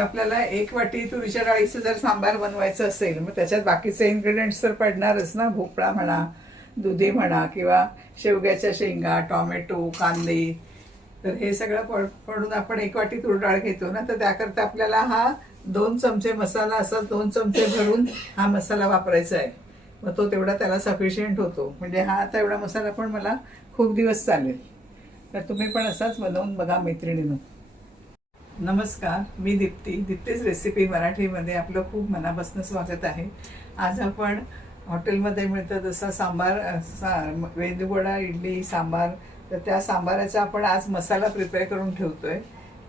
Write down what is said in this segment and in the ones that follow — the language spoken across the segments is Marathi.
आता आपल्याला एक वाटी तुरीच्या डाळीचं जर सांबार बनवायचं असेल मग त्याच्यात बाकीचे इन्ग्रेडियंट्स तर पडणारच ना? भोपळा म्हणा दुधी म्हणा किंवा शेवग्याच्या शेंगा टोमॅटो कांदे. तर हे सगळं पड पडून आपण एक वाटी तूर डाळ घेतो ना तर त्याकरता आपल्याला हा दोन चमचे मसाला असा दोन चमचे भरून हा मसाला वापरायचा आहे. मग तो तेवढा त्याला सफिशियंट होतो. म्हणजे हा आता एवढा मसाला पण मला खूप दिवस चालेल. तर तुम्ही पण असाच बनवून बघा मैत्रिणीनं. नमस्कार मी दीप्ती. दीप्तीज रेसिपी मराठीमध्ये आपलं खूप मनापासून स्वागत आहे. आज आपण हॉटेलमध्ये मिळतं जसं सांबार अ, सा वेंदूवडा इडली सांबार. तर त्या सांबाराचा आपण आज मसाला प्रिपेअर करून ठेवतो आहे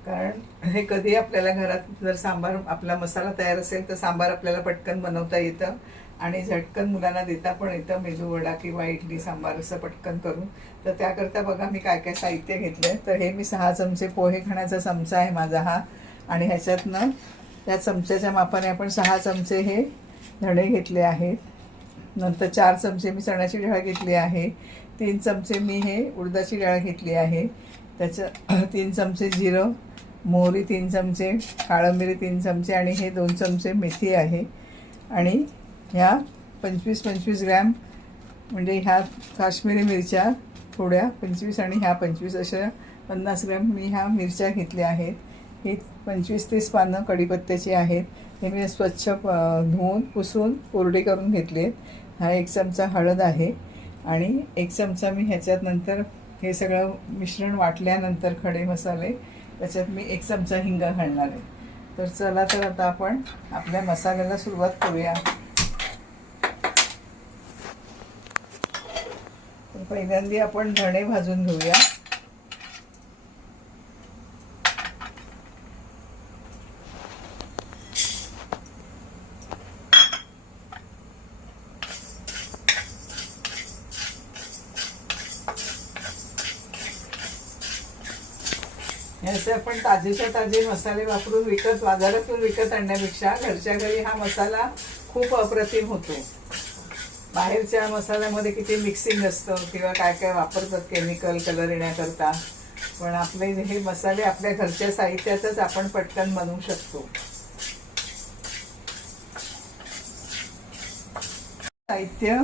कारण हे कधी आपल्याला घरात जर सांबार आपला मसाला तयार असेल तर सांबार आपल्याला पटकन बनवता येतं. आणि झटकन मुलांना देता पण येतं मेदूवडा किंवा इडली सांबार असं पटकन करून. तर त्याकरता बघा मी काय काय साहित्य घेतलं तर हे मी सहा चमचे पोहे खाण्याचा चमचा आहे माझा हा. आणि ह्याच्यातनं त्या चमच्याच्या मापाने आपण सहा चमचे हे धणे घेतले आहेत. नंतर चार चमचे मी चण्याची डाळ घेतली आहे. तीन चमचे मी हे उडदाची डाळ घेतली आहे. त्याच्या तीन चमचे जिरं मोहरी तीन चमचे काळं मिरी तीन चमचे आणि हे दोन चमचे मेथी आहे. आणि ह्या पंचवीस पंचवीस ग्रॅम म्हणजे ह्या काश्मीरी मिरच्या थोड्या पंचवीस आणि ह्या पंचवीस अशा पन्नास ग्रॅम मी ह्या मिरच्या घेतल्या आहेत. ही पंचवीस तीस पानं कढीपत्त्याची आहेत. हे मी स्वच्छ प- धुवून पुसून कोरडे करून घेतले हा एक चमचा हळद आहे आणि एक चमचा मी ह्याच्यात नंतर हे सगळं मिश्रण वाटल्यानंतर खडे मसाले त्याच्यात मी एक चमचा हिंग घालणार आहे. तर चला तर आता आपण आपल्या मसाल्याला सुरुवात करूया. पहिल्यांदा आपण धणे भाजून घेऊया. असे आपण ताजेच्या ताजे मसाले वापरून विकत बाजारातून विकत आणण्यापेक्षा घरच्या घरी हा मसाला खूप अप्रतिम होतो. बाहेरच्या मसाल्यामध्ये किती मिक्सिंग असतं किंवा काय काय वापरतात केमिकल कलर येण्याकरता. पण आपले हे मसाले आपल्या घरच्या साहित्यातच आपण पटकन बनवू शकतो. साहित्य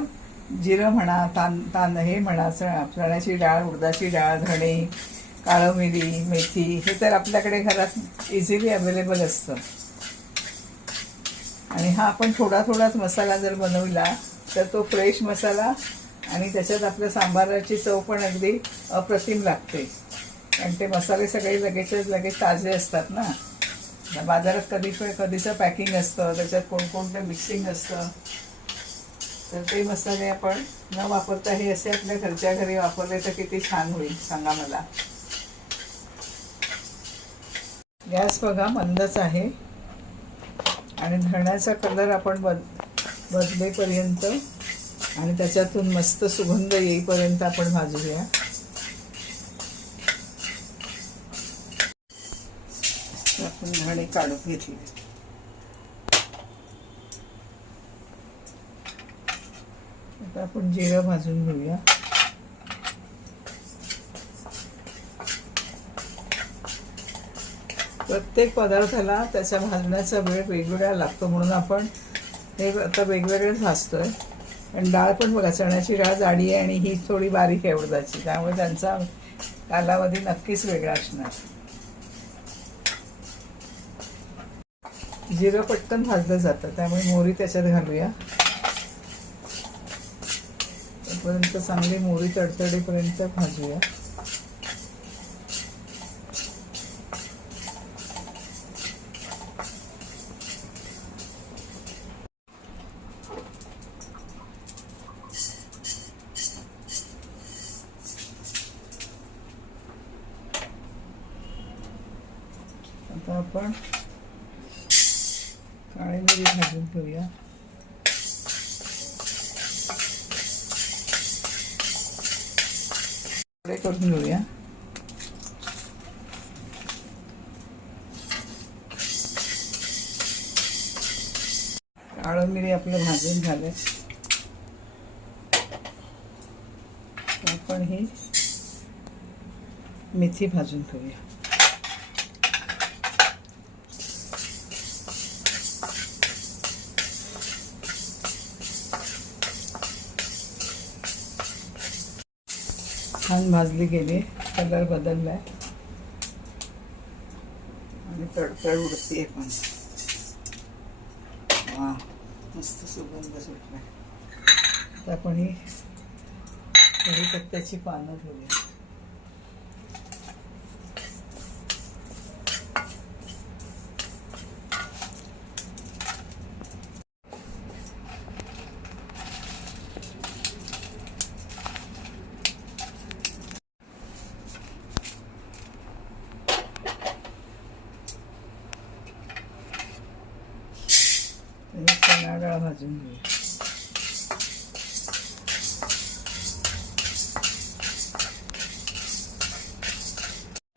जिरं म्हणा तान तान हे म्हणा चण्याची डाळ उडदाची डाळ धणे काळं मिरी मेथी हे तर आपल्याकडे घरात इझिली अवेलेबल असतं. आणि हा आपण थोडा थोडाच मसाला जर बनवला तर तो फ्रेश मसाला आणि त्याच्यात आपल्या सांबाराची चव पण अगदी अप्रतिम लागते. कारण ते मसाले सगळे लगेचच लगेच ताजे असतात ना. बाजारात कधी पण कधीचं पॅकिंग असतं त्याच्यात कोणकोणतं मिक्सिंग असतं. तर ते मसाले आपण न वापरता हे असे आपल्या घरच्या घरी वापरले तर किती छान होईल सांगा मला. गॅस बघा मंदच आहे. आणि धण्याचा कलर आपण बद बदलेपर्यंत आणि त्याच्यातून मस्त सुगंध येईपर्यंत आपण भाजूया. आपण धणे काढून घेतले. आता आपण जिरं भाजून घेऊया. प्रत्येक पदार्थाला त्याचा भाजण्याचा वेळ वेगवेगळा लागतो म्हणून आपण हे आता वेगवेगळेच आहे पण डाळ पण बघा चण्याची डाळ जाडी आहे आणि ही थोडी बारीक आहे उडदाची. त्यामुळे त्यांचा कालावधी नक्कीच वेगळा असणार. जिरं पटकन भाजलं जातं. त्यामुळे मोहरी त्याच्यात घालूया. तोपर्यंत चांगली मोहरी तडतडीपर्यंत भाजूया. आता आपण काळी मिरी भाजून घेऊया. करून घेऊया. काळं मिरी आपलं भाजून झालंय. आपण ही मेथी भाजून घेऊया. भाजली गेली. कलर बदललाय. आणि तडतड उडतीये पण. वा मस्त सुगंध सुटलाय. आता आपण ही कढीपत्त्याची पानं घेऊया आणि चणा डाळ भाजून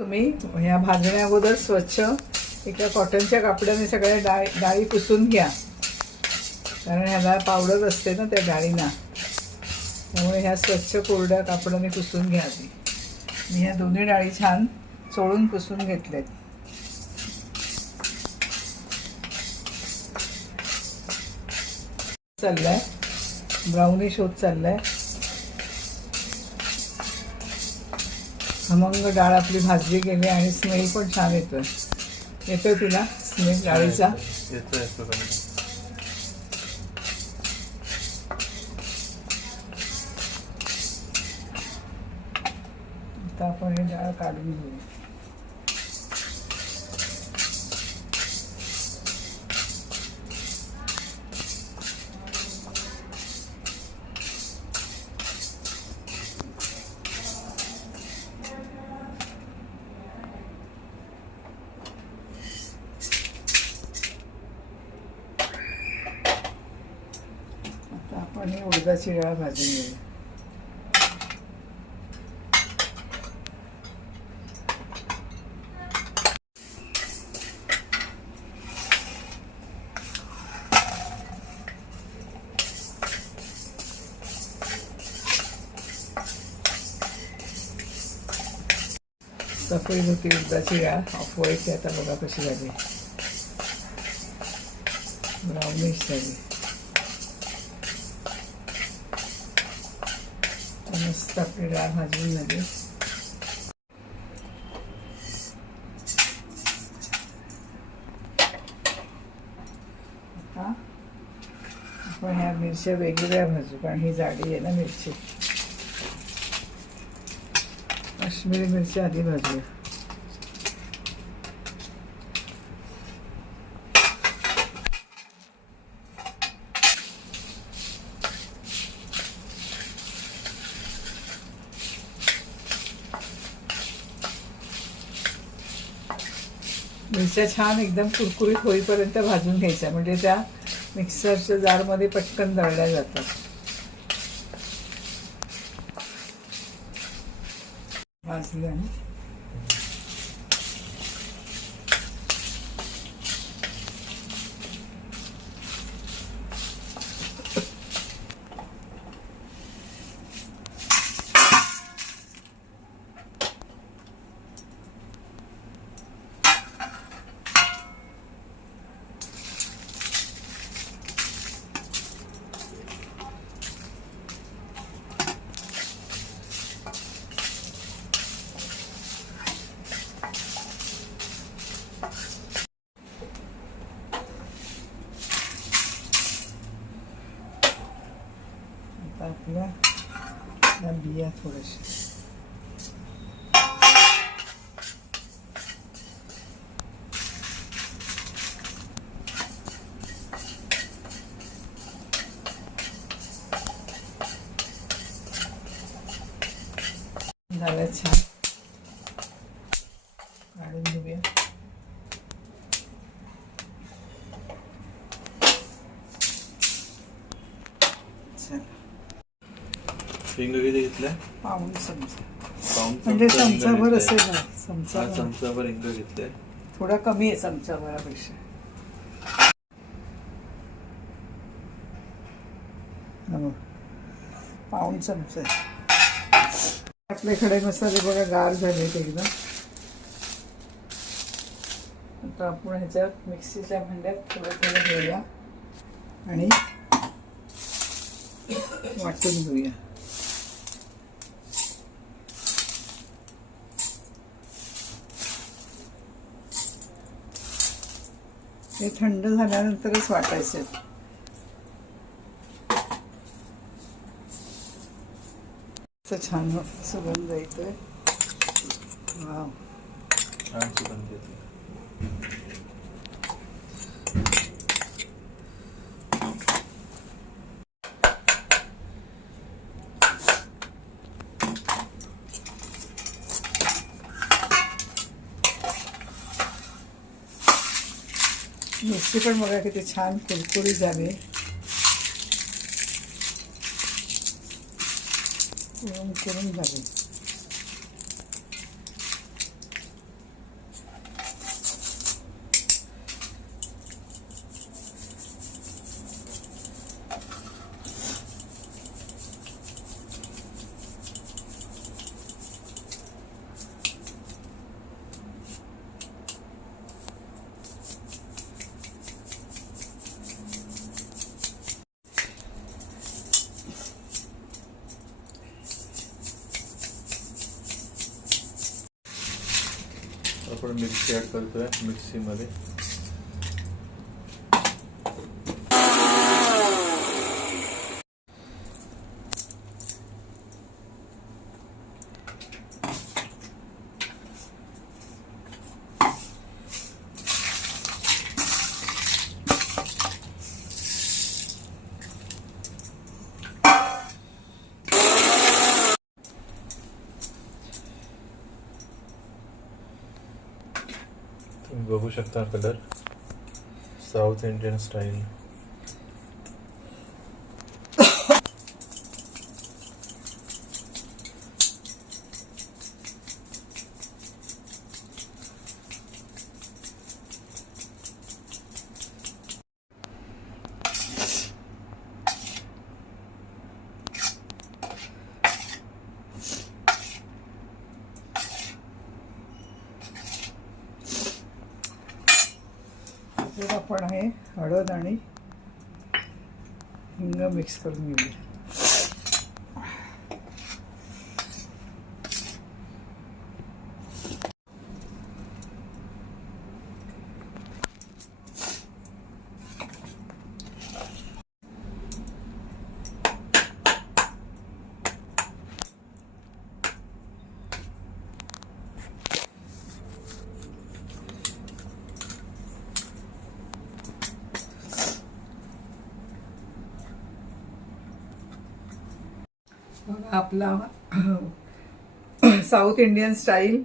तुम्ही ह्या भाजण्या अगोदर स्वच्छ एका कॉटनच्या कापडाने सगळ्या डाळी डाळी पुसून घ्या. कारण ह्याला पावडर असते ना त्या डाळीना त्यामुळे ह्या स्वच्छ कोरड्या कापडाने पुसून घ्या आधी. मी ह्या दोन्ही डाळी छान चोळून पुसून घेतल्यात. चाललाय. ब्राउनिश होत चाललाय. खमंग डाळ आपली भाजली गेली आणि स्मेल पण छान येतोय. येतोय तुला? स्मेल डाळीचा? आता आपण हे डाळ काढून घेऊ आता आपण ही उडदाची डाळ भाजून घेऊ सफेद होती उडदाची डाळ ऑफ व्हाईटची आता बघा कशी झाली ब्राउनिश झाली तर मस्त आपली डाळ भाजून झाली आता आपण ह्या मिरच्या वेगवेगळ्या भाजू कारण ही जाडी आहे ना मिरची काश्मीरी मिरची आधी भाजू मिरच्या छान एकदम कुरकुरीत होईपर्यंत भाजून घ्यायच्या. म्हणजे त्या मिक्सरच्या जारमध्ये पटकन दळल्या जातात. भाजल्या ना आता आपल्या या बिया थोड्याशा झालं छान काढून घेऊया चला घेतलाय? पाऊण चमचा पाऊण म्हणजे चमचाभर. असेल ना चमचा. चमचाभर हिंग घेतलाय. थोडा कमी आहे चमचाभरापेक्षा. हा बघ. पाऊण चमचा आहे. आपले खडे मसाले बघा गार झालेत एकदम. आता आपण ह्याच्यात मिक्सीच्या भांड्यात थोडं थोडं घेऊया. आणि वाटून घेऊया. हे थंड झाल्यानंतरच वाटायचे. छान सुगंध येतोय. वाव. छान सुगंध येतोय. मिरची पण बघा किती छान कुरकुरी झाली कुरुम कुरुम झाली आपण मिरची करतो करतोय मिक्सीमध्ये. बघू शकता कलर साऊथ इंडियन स्टाईल आहे हळद आणि हिंग मिक्स करून घेऊया. आपला साऊथ इंडियन स्टाईल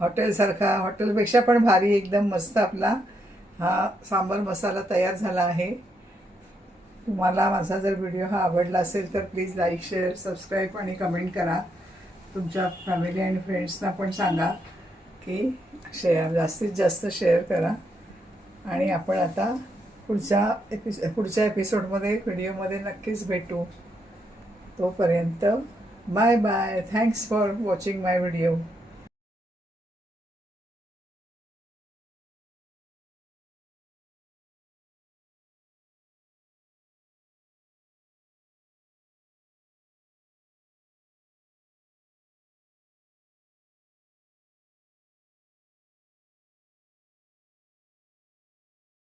हॉटेलसारखा हॉटेलपेक्षा पण भारी एकदम मस्त आपला हा सांबार मसाला तयार झाला आहे. तुम्हाला माझा जर व्हिडिओ हा आवडला असेल तर प्लीज लाईक शेअर सबस्क्राईब आणि कमेंट करा. तुमच्या फॅमिली आणि फ्रेंड्सना पण सांगा की शेअर जास्तीत जास्त शेअर करा. आणि आपण आता पुढच्या एपिस पुढच्या एपिसोडमध्ये व्हिडिओमध्ये नक्कीच भेटू. तोपर्यंत Bye bye. Thanks for watching my video.